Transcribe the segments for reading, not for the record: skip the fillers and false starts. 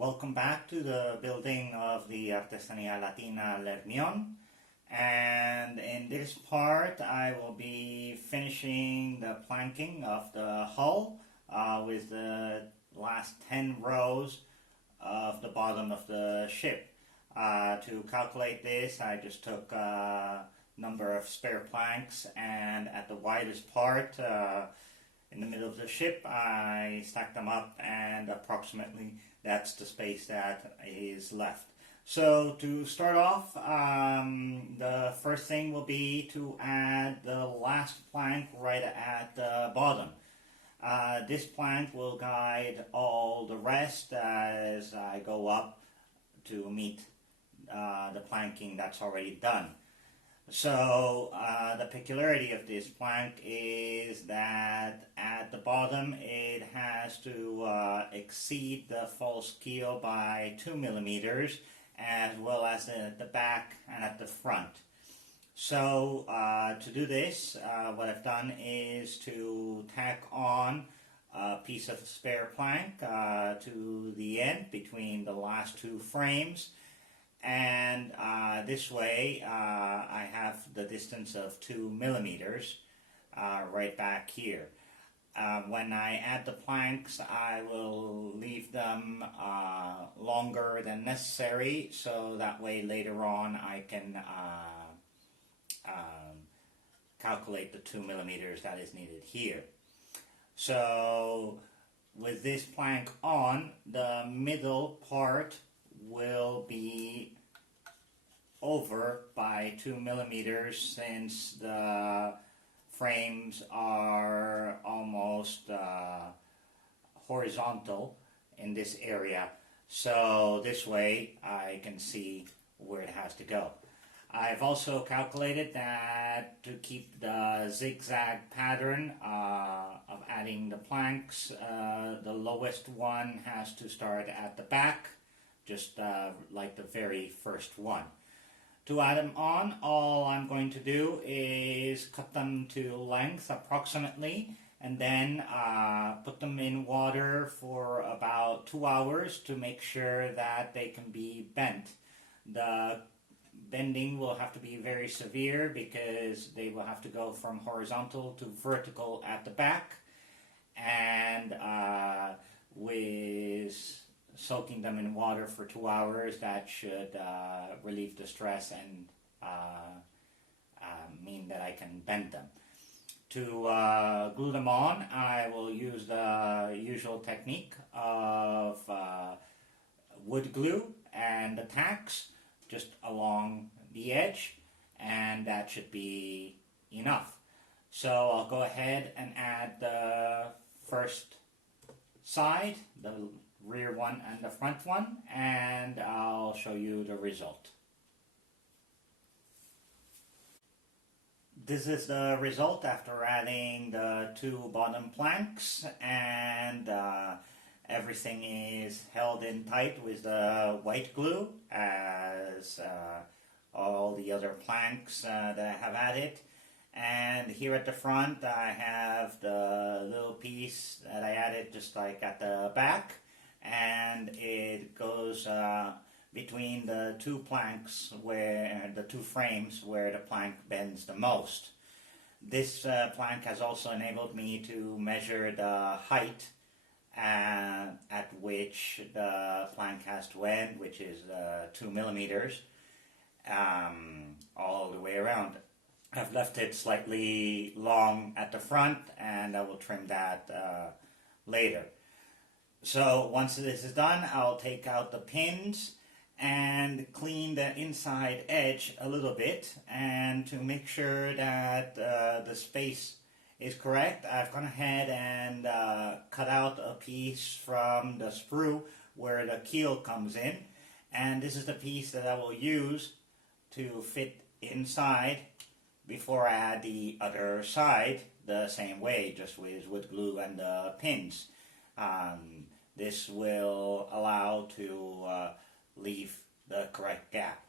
Welcome back to the building of the Artesania Latina hermione. And in this part I will be finishing the planking of the hull with the last 10 rows of the bottom of the ship. To calculate this, I just took a number of spare planks, and at the widest part in the middle of the ship I stacked them up, and approximately that's the space that is left. So to start off, the first thing will be to add the last plank right at the bottom. This plank will guide all the rest as I go up to meet the planking that's already done. So the peculiarity of this plank is that at the bottom it has to exceed the false keel by 2 millimeters, as well as at the back and at the front. So to do this, what I've done is to tack on a piece of spare plank to the end between the last two frames, and this way I have the distance of 2 millimeters right back here. When I add the planks, I will leave them longer than necessary, so that way later on I can calculate the 2 millimeters that is needed here. So with this plank on, the middle part will be over by 2 millimeters, since the frames are almost horizontal in this area. So this way I can see where it has to go. I've also calculated that to keep the zigzag pattern of adding the planks, the lowest one has to start at the back, just like the very first one. To add them on, all I'm going to do is cut them to length approximately, and then put them in water for about 2 hours to make sure that they can be bent. The bending will have to be very severe because they will have to go from horizontal to vertical at the back, and with soaking them in water for 2 hours, that should relieve the stress and mean that I can bend them. To glue them on, I will use the usual technique of wood glue and the tacks just along the edge, and that should be enough. So I'll go ahead and add the first side, the rear one and the front one, and I'll show you the result. This is the result after adding the two bottom planks, and everything is held in tight with the white glue, as all the other planks that I have added. And here at the front I have the little piece that I added just like at the back, and it goes between the two planks, where the two frames where the plank bends the most. This plank has also enabled me to measure the height at which the plank has to end, which is 2 millimeters, all the way around. I've left it slightly long at the front, and I will trim that later. So once this is done, I'll take out the pins and clean the inside edge a little bit, and to make sure that the space is correct, I've gone ahead and cut out a piece from the sprue where the keel comes in, and this is the piece that I will use to fit inside before I add the other side the same way, just with wood glue and the pins. This will allow to leave the correct gap.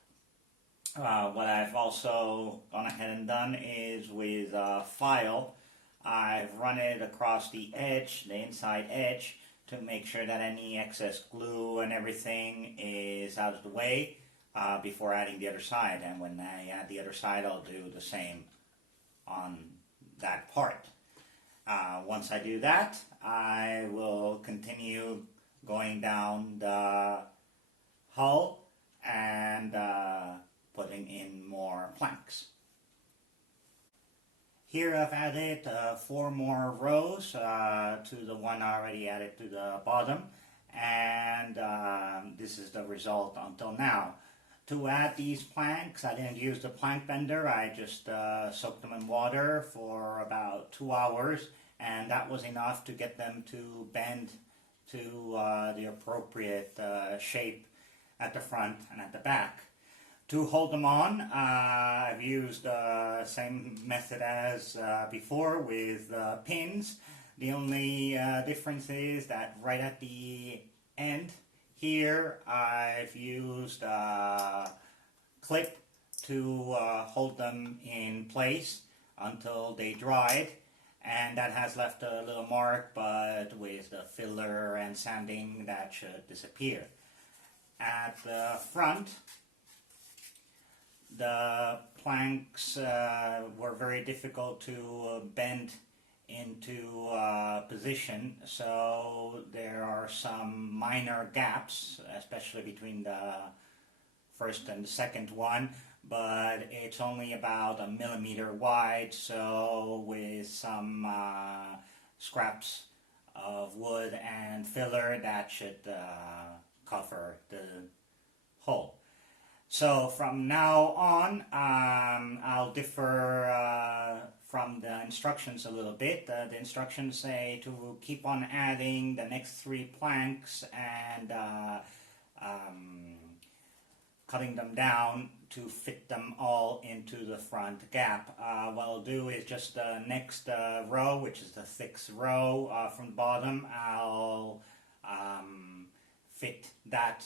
What I've also gone ahead and done is, with a file, I've run it across the edge, the inside edge, to make sure that any excess glue and everything is out of the way before adding the other side. And when I add the other side, I'll do the same on that part. Once I do that, I will continue going down the hull and putting in more planks. Here I've added 4 more rows to the one I already added to the bottom, and this is the result until now. To add these planks, I didn't use the plank bender. I just soaked them in water for about 2 hours, and that was enough to get them to bend to the appropriate shape at the front and at the back. To hold them on, I've used the same method as before with pins. The only difference is that right at the end here, I've used a clip to hold them in place until they dried, and that has left a little mark, but with the filler and sanding that should disappear. At the front, the planks were very difficult to bend into position, so there are some minor gaps, especially between the first and the second one, but it's only about 1 millimeter wide, so with some scraps of wood and filler, that should cover the hole. So from now on, I'll differ from the instructions a little bit. The instructions say to keep on adding the next 3 planks and cutting them down to fit them all into the front gap. What I'll do is just the next row, which is the 6th row from the bottom, I'll fit that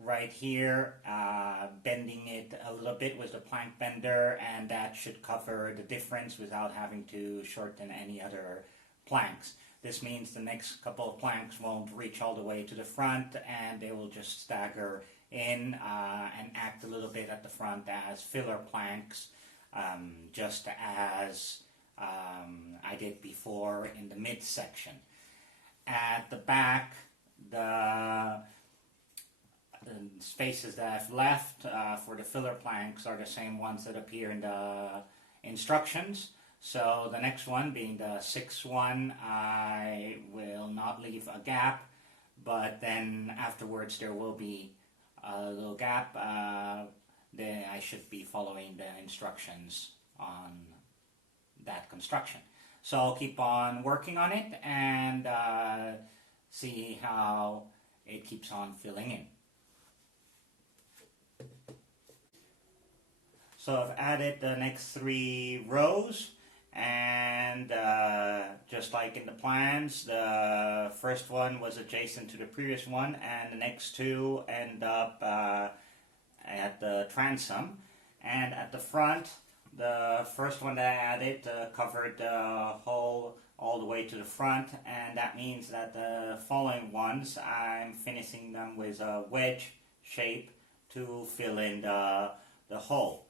right here, bending it a little bit with the plank bender, and that should cover the difference without having to shorten any other planks. This means the next couple of planks won't reach all the way to the front, and they will just stagger in and act a little bit at the front as filler planks, just as I did before in the midsection. At the back, the spaces that I've left for the filler planks are the same ones that appear in the instructions. So the next one, being the 6th one, I will not leave a gap, but then afterwards there will be a little gap. Then I should be following the instructions on that construction. So I'll keep on working on it and see how it keeps on filling in. So I've added the next 3 rows, and just like in the plans, the first one was adjacent to the previous one, and the next 2 end up at the transom. And at the front, the first one that I added covered the hole all the way to the front, and that means that the following ones, I'm finishing them with a wedge shape to fill in the hole.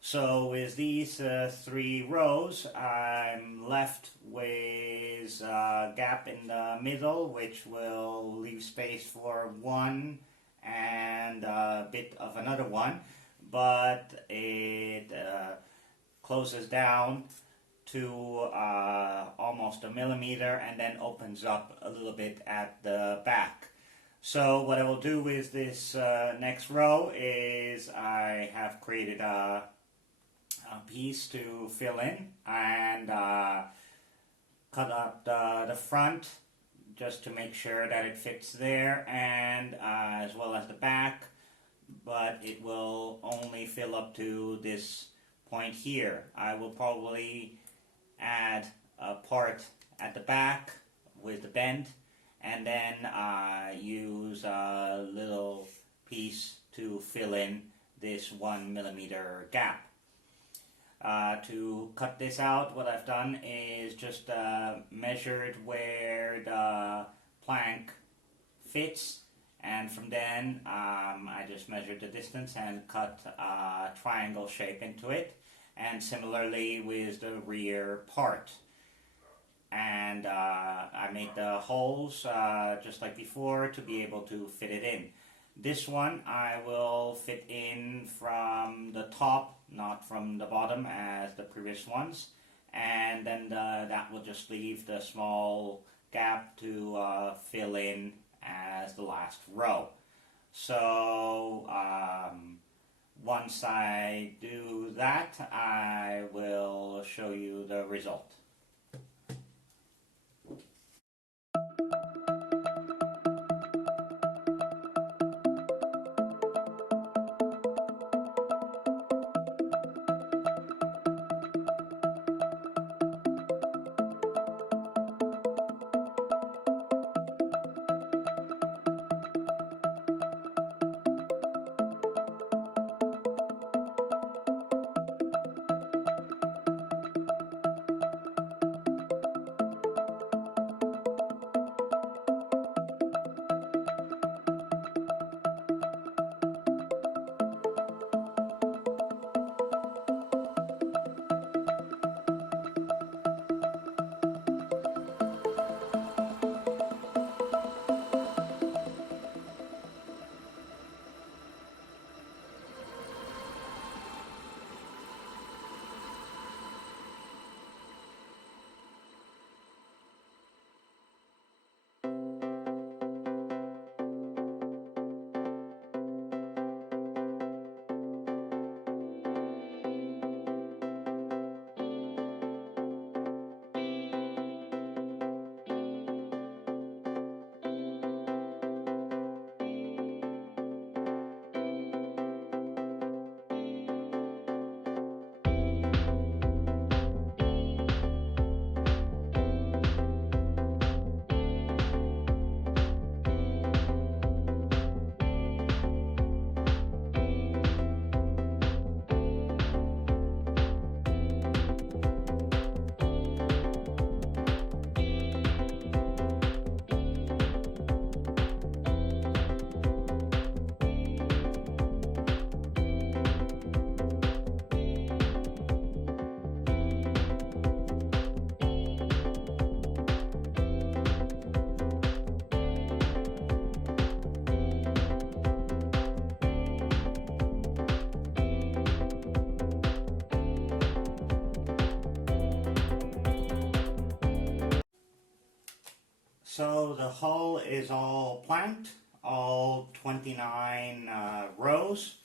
So with these 3 rows, I'm left with a gap in the middle, which will leave space for one and a bit of another one, but it closes down to almost 1 millimeter and then opens up a little bit at the back. So what I will do with this next row is I have created a piece to fill in and cut up the front just to make sure that it fits there, and as well as the back, but it will only fill up to this point here. I will probably add a part at the back with the bend, and then use a little piece to fill in this 1 millimeter gap. To cut this out, what I've done is just measured where the plank fits, and from then I just measured the distance and cut a triangle shape into it, and similarly with the rear part. And I made the holes just like before to be able to fit it in. This one I will fit in from the top, not from the bottom as the previous ones, and then that will just leave the small gap to fill in as the last row. So once I do that, I will show you the result. So the hull is all planked, all 29 rows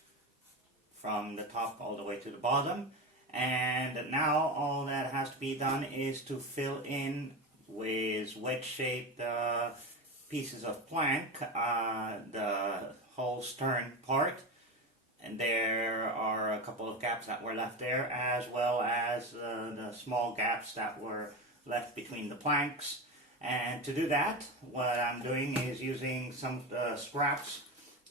from the top all the way to the bottom. And now all that has to be done is to fill in with wedge-shaped pieces of plank the whole stern part. And there are a couple of gaps that were left there, as well as the small gaps that were left between the planks. And to do that, what I'm doing is using some scraps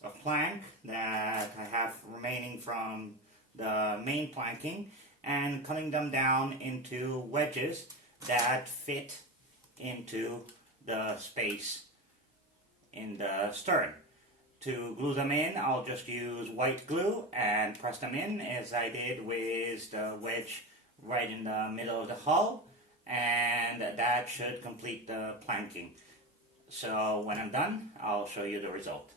of plank that I have remaining from the main planking and cutting them down into wedges that fit into the space in the stern. To glue them in, I'll just use white glue and press them in as I did with the wedge right in the middle of the hull. And that should complete the planking. So when I'm done, I'll show you the result.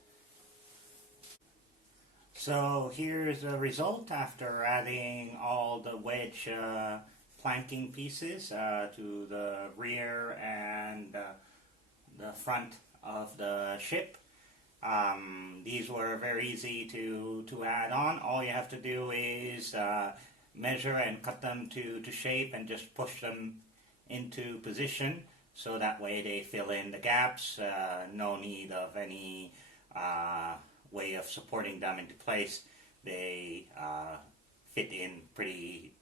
So here's the result after adding all the wedge planking pieces to the rear and the front of the ship. These were very easy to add on. All you have to do is measure and cut them to shape and just push them into position so that way they fill in the gaps. No need of any way of supporting them into place. They fit in pretty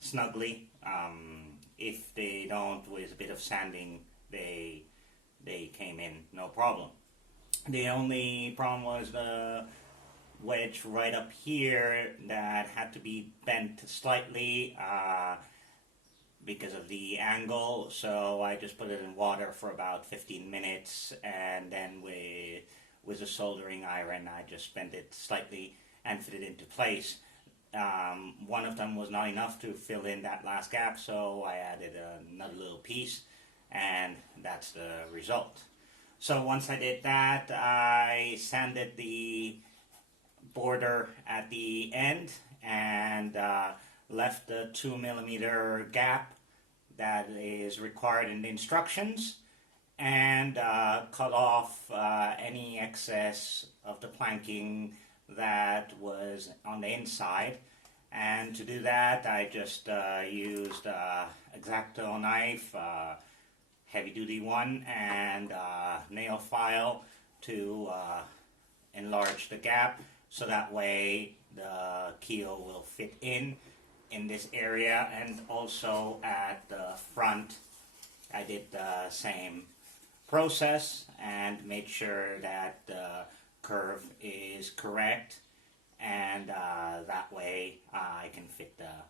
snugly. If they don't, with a bit of sanding, they came in no problem. The only problem was the wedge right up here that had to be bent slightly. because of the angle, so I just put it in water for about 15 minutes, and then with a soldering iron I just bent it slightly and fit it into place. One of them was not enough to fill in that last gap, so I added another little piece, and that's the result. So once I did that, I sanded the border at the end and left the 2mm gap that is required in the instructions, and cut off any excess of the planking that was on the inside. And to do that, I just used X-Acto knife, heavy duty one, and nail file to enlarge the gap, so that way the keel will fit in this area. And also at the front I did the same process and made sure that the curve is correct, and that way I can fit the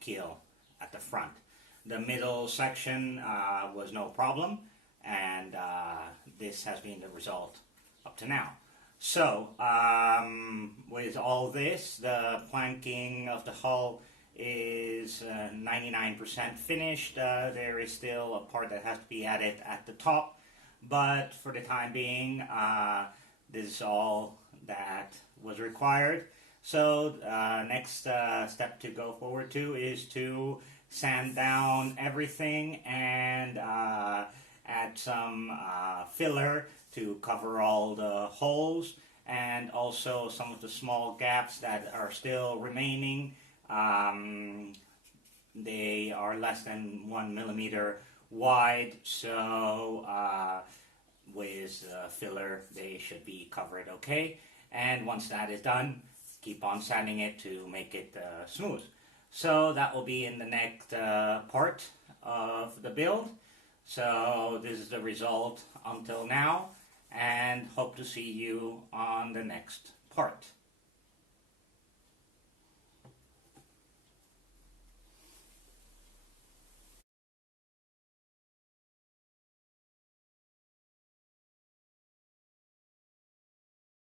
keel at the front. The middle section was no problem, and this has been the result up to now. So with all this, the planking of the hull is 99% finished. There is still a part that has to be added at the top, but for the time being, this is all that was required. So next step to go forward to is to sand down everything and add some filler to cover all the holes, and also some of the small gaps that are still remaining. They are less than 1mm wide, so with filler they should be covered okay. And once that is done, keep on sanding it to make it smooth. So that will be in the next part of the build. So this is the result until now, and hope to see you on the next part.